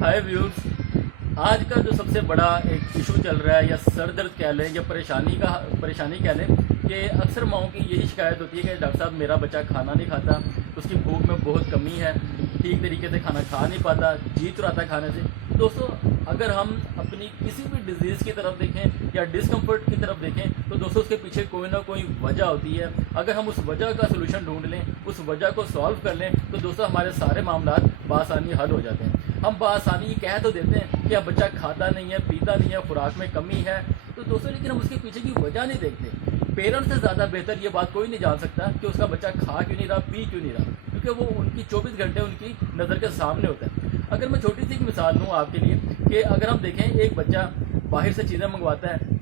हाय viewers. आज का जो सबसे बड़ा एक इशू चल रहा है या सर दर्द कह लें या परेशानी कह लें कि अक्सर माओं की यही शिकायत होती है कि डॉक्टर साहब मेरा बच्चा खाना नहीं खाता, उसकी भूख में बहुत कमी है, ठीक तरीके से खाना खा नहीं पाता, जी चुराता है खाने से। दोस्तों, अगर हम अपनी किसी भी डिजीज़ की तरफ देखें या डिस्कम्फर्ट की तरफ देखें तो दोस्तों उसके पीछे कोई ना कोई वजह होती है। अगर हम उस वजह का सोल्यूशन ढूंढ लें, उस वजह को सॉल्व कर लें तो दोस्तों हमारे सारे मामला बआसानी हल हो जाते हैं। हम बआसानी कह तो देते हैं कि अब बच्चा खाता नहीं है, पीता नहीं है, खुराक में कमी है, तो दोस्तों लेकिन हम उसके पीछे की वजह नहीं देखते। पेरेंट्स से ज़्यादा बेहतर ये बात कोई नहीं जान सकता कि उसका बच्चा खा क्यों नहीं रहा, पी क्यों नहीं रहा, क्योंकि वो उनकी 24 घंटे उनकी नज़र के सामने होता है। अगर मैं छोटी सी एक मिसाल दूँ आपके लिए कि अगर हम देखें एक बच्चा बाहर से चीज़ें मंगवाता है,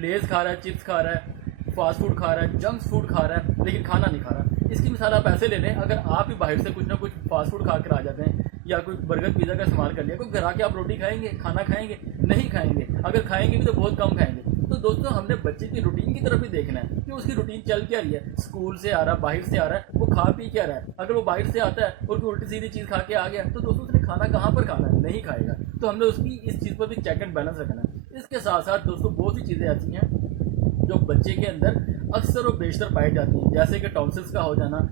लेज़ खा रहा है, चिप्स खा रहा है, फास्ट फूड खा रहा है, जंक फूड खा रहा है, लेकिन खाना नहीं खा रहा। इसकी मिसाल आप ऐसे ले लें, अगर आप ही बाहर से कुछ ना कुछ फास्ट फूड खा कर आ जाते हैं या कोई बर्गर पिज़्ज़ा का इस्तेमाल कर लिया, कोई घर आके आप रोटी खाएंगे, खाना खाएंगे? नहीं खाएंगे। अगर खाएंगे भी तो बहुत कम खाएंगे। तो दोस्तों हमने बच्चे की रूटीन की तरफ भी देखना है कि उसकी रूटीन चल क्या रही है, स्कूल से आ रहा है, बाहर से आ रहा है, वो खा पी क्या रहा है। अगर वो बाहर से आता है और कोई उल्टी सीधी चीज़ खा के आ गया तो दोस्तों उसने खाना कहाँ पर खाना है, नहीं खाएगा। तो हमने उसकी इस चीज़ पर भी चेक एंड बैलेंस रखना है। इसके साथ साथ दोस्तों बहुत सी चीज़ें ऐसी हैं जो बच्चे के अंदर अक्सर और बेशतर पाई जाती हैं, जैसे कि टॉन्सिल्स का हो जाना।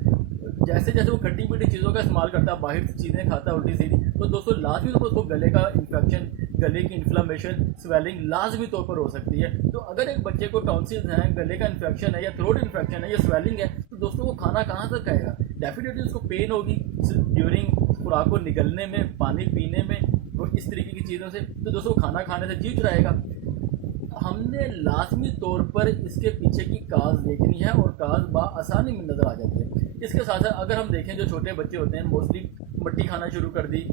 जैसे जैसे वो खट्टी मीठी चीज़ों का इस्तेमाल करता है, बाहर से चीज़ें खाता है उल्टी सीधी, तो दोस्तों लाजमी तौर पर उसको गले का इन्फेक्शन, गले की इन्फ्लामेशन, स्वेलिंग लाजमी तौर पर हो सकती है। तो अगर एक बच्चे को टॉन्सिल्स हैं, गले का इन्फेक्शन है या थ्रोट इन्फेक्शन है या स्वेलिंग है, तो दोस्तों वो खाना कहाँ तक खाएगा? डेफिनेटली उसको पेन होगी ड्यूरिंग खुराक को निगलने में, पानी पीने में और इस तरीके की चीज़ों से। तो दोस्तों खाना खाने से जी चुराएगा। हमने लाजमी तौर पर इसके पीछे की काज देखनी है और काज बआसानी में नज़र आ जाती है। इसके साथ साथ अगर हम देखें जो छोटे बच्चे होते हैं मोस्टली मट्टी खाना शुरू कर दी,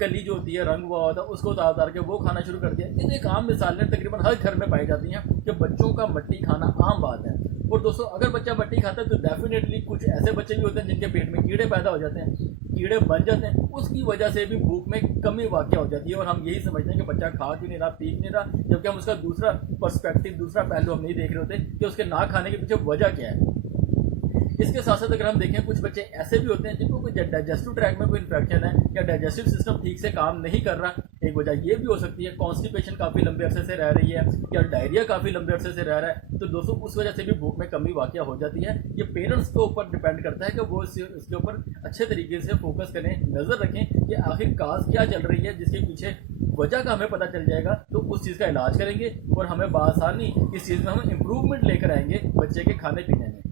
कली जो होती है रंग हुआ होता है उसको उतार उतार के वो खाना शुरू कर दिया। ये एक आम मिसालें तकरीबन हर घर में पाई जाती हैं कि बच्चों का मट्टी खाना आम बात है। और दोस्तों अगर बच्चा मट्टी खाता है तो डेफिनेटली कुछ ऐसे बच्चे भी होते हैं जिनके पेट में कीड़े पैदा हो जाते हैं, कीड़े बन जाते हैं, उसकी वजह से भी भूख में कमी वाक़या हो जाती है। और हम यही समझते हैं कि बच्चा खा क्यों नहीं रहा, पी क्यों नहीं रहा, जबकि हम उसका दूसरा पर्सपेक्टिव, दूसरा पहलू हम नहीं देख रहे होते कि उसके ना खाने के पीछे वजह क्या है। इसके साथ साथ अगर हम देखें कुछ बच्चे ऐसे भी होते हैं जिनको कोई डाइजेस्टिव ट्रैक में कोई इन्फेक्शन है या डाइजेस्टिव सिस्टम ठीक से काम नहीं कर रहा। एक वजह ये भी हो सकती है कॉन्स्टिपेशन काफ़ी लंबे अरसे से रह रही है या डायरिया काफ़ी लंबे अरसे से रह रहा है, तो दोस्तों उस वजह से भी भूख में कमी वाक़या हो जाती है। ये पेरेंट्स के ऊपर डिपेंड करता है कि वो इसके ऊपर अच्छे तरीके से फोकस करें, नज़र रखें कि आखिर काज क्या चल रही है, जिसके पीछे वजह का हमें पता चल जाएगा तो उस चीज़ का इलाज करेंगे और हमें बआसानी इस चीज़ में हम इम्प्रूवमेंट लेकर आएंगे बच्चे के खाने पीने में।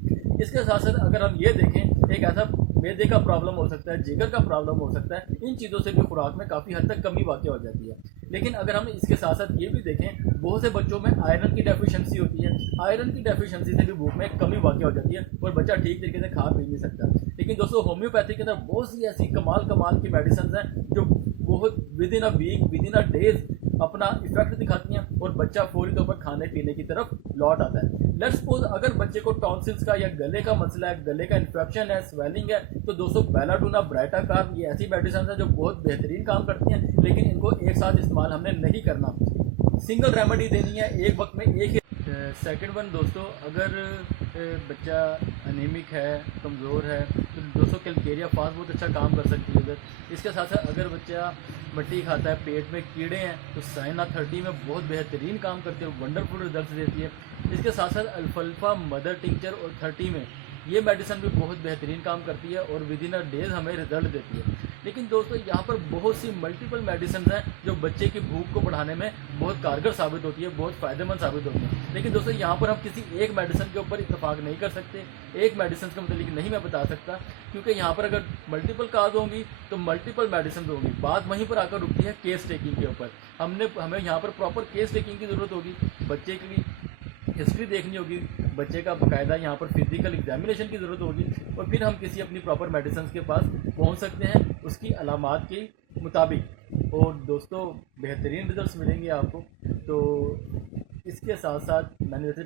इसके साथ साथ अगर हम ये देखें, एक ऐसा मैदे का प्रॉब्लम हो सकता है, जिगर का प्रॉब्लम हो सकता है, इन चीज़ों से भी खुराक में काफ़ी हद तक कमी वाक़या हो जाती है। लेकिन अगर हम इसके साथ साथ ये भी देखें, बहुत से बच्चों में आयरन की डेफिशिएंसी होती है, आयरन की डेफिशिएंसी से भी भूख में कमी वाक़या हो जाती है और बच्चा ठीक तरीके से खा पी नहीं सकता। लेकिन दोस्तों होम्योपैथी के अंदर बहुत सी ऐसी कमाल की मेडिसिन हैं जो बहुत within a week, within a days अपना इफेक्ट दिखाती हैं और बच्चा फौरी तौर पर खाने पीने की तरफ लौट आता है। लेट्स सपोज अगर बच्चे को टॉन्सिल्स का या गले का मसला है, गले का इन्फेक्शन है, स्वेलिंग है, तो दोस्तों बेलाडोना, ब्राइटाकार्ब ये ऐसी मेडिसिन है जो बहुत बेहतरीन काम करती हैं, लेकिन इनको एक साथ इस्तेमाल हमने नहीं करना। सिंगल रेमेडी देनी है एक वक्त में एक ही। सेकंड वन दोस्तों, अगर बच्चा अनीमिक है, कमज़ोर है, तो दोस्तों कैलकेरिया फास्ट बहुत अच्छा काम कर सकती है उधर। इसके साथ साथ अगर बच्चा मट्टी खाता है, पेट में कीड़े हैं, तो साइना 30 में बहुत बेहतरीन काम करती है, वंडरफुल रिजल्ट देती है। इसके साथ साथ अल्फल्फा मदर टिंचर और 30 में ये मेडिसिन भी बहुत बेहतरीन काम करती है और विद इन अ डेज हमें रिजल्ट देती है। लेकिन दोस्तों यहाँ पर बहुत सी मल्टीपल मेडिसिन हैं जो बच्चे की भूख को बढ़ाने में बहुत कारगर साबित होती है, बहुत फ़ायदेमंद साबित होती है। लेकिन दोस्तों यहाँ पर हम किसी एक मेडिसिन के ऊपर इत्तेफाक नहीं कर सकते, एक मेडिसिन के मतलब नहीं मैं बता सकता, क्योंकि यहाँ पर अगर मल्टीपल काज होंगी तो मल्टीपल मेडिसिन होंगी। बात वहीं पर आकर रुकती है केस टेकिंग के ऊपर। हमें यहाँ पर प्रॉपर केस टेकिंग की ज़रूरत होगी, बच्चे की हिस्ट्री देखनी होगी, बच्चे का बाकायदा यहाँ पर फिजिकल एग्जामिनेशन की ज़रूरत होगी और फिर हम किसी अपनी प्रॉपर मेडिसिन के पास पहुँच सकते हैं उसकी अलामात के मुताबिक, और दोस्तों बेहतरीन रिजल्ट्स मिलेंगे आपको। तो इसके साथ साथ मैंने जैसे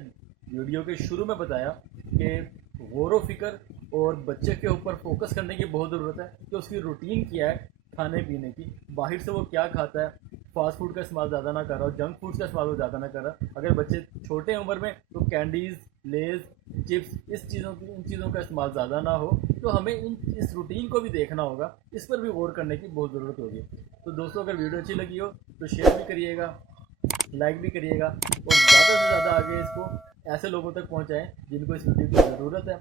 वीडियो के शुरू में बताया कि गौर व फिक्र और बच्चे के ऊपर फोकस करने की बहुत ज़रूरत है कि उसकी रूटीन क्या है खाने पीने की, बाहर से वो क्या खाता है, फास्ट फूड का इस्तेमाल ज़्यादा ना कर रहा हो, जंक फूड का इस्तेमाल वो ज़्यादा ना कर रहा। अगर बच्चे छोटे उम्र में तो कैंडीज़, लेज़, चिप्स इन चीज़ों का इस्तेमाल ज़्यादा ना हो, तो हमें इस रूटीन को भी देखना होगा, इस पर भी गौर करने की बहुत ज़रूरत होगी। तो दोस्तों अगर वीडियो अच्छी लगी हो तो शेयर भी करिएगा, लाइक भी करिएगा और ज़्यादा से ज़्यादा आगे इसको ऐसे लोगों तक पहुँचाएँ जिनको इस वीडियो की ज़रूरत है।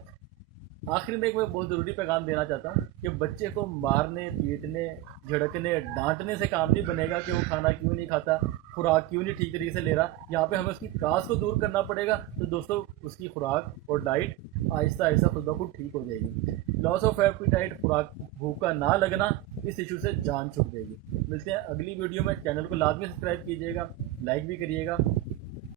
आखिर में एक मैं बहुत ज़रूरी पैगाम देना चाहता हूँ कि बच्चे को मारने, पीटने, झड़कने, डांटने से काम नहीं बनेगा कि वो खाना क्यों नहीं खाता, खुराक क्यों नहीं ठीक तरीके से ले रहा। यहाँ पे हमें उसकी कास को दूर करना पड़ेगा। तो दोस्तों उसकी खुराक और डाइट आहिस्ता आहिस्ता खुद ब खुद ठीक हो जाएगी। लॉस ऑफ एपेटाइट, खुराक भूख का ना लगना, इस इशू से जान छूट जाएगी। मिलते हैं अगली वीडियो में। चैनल को लाजमी सब्सक्राइब कीजिएगा, लाइक भी करिएगा।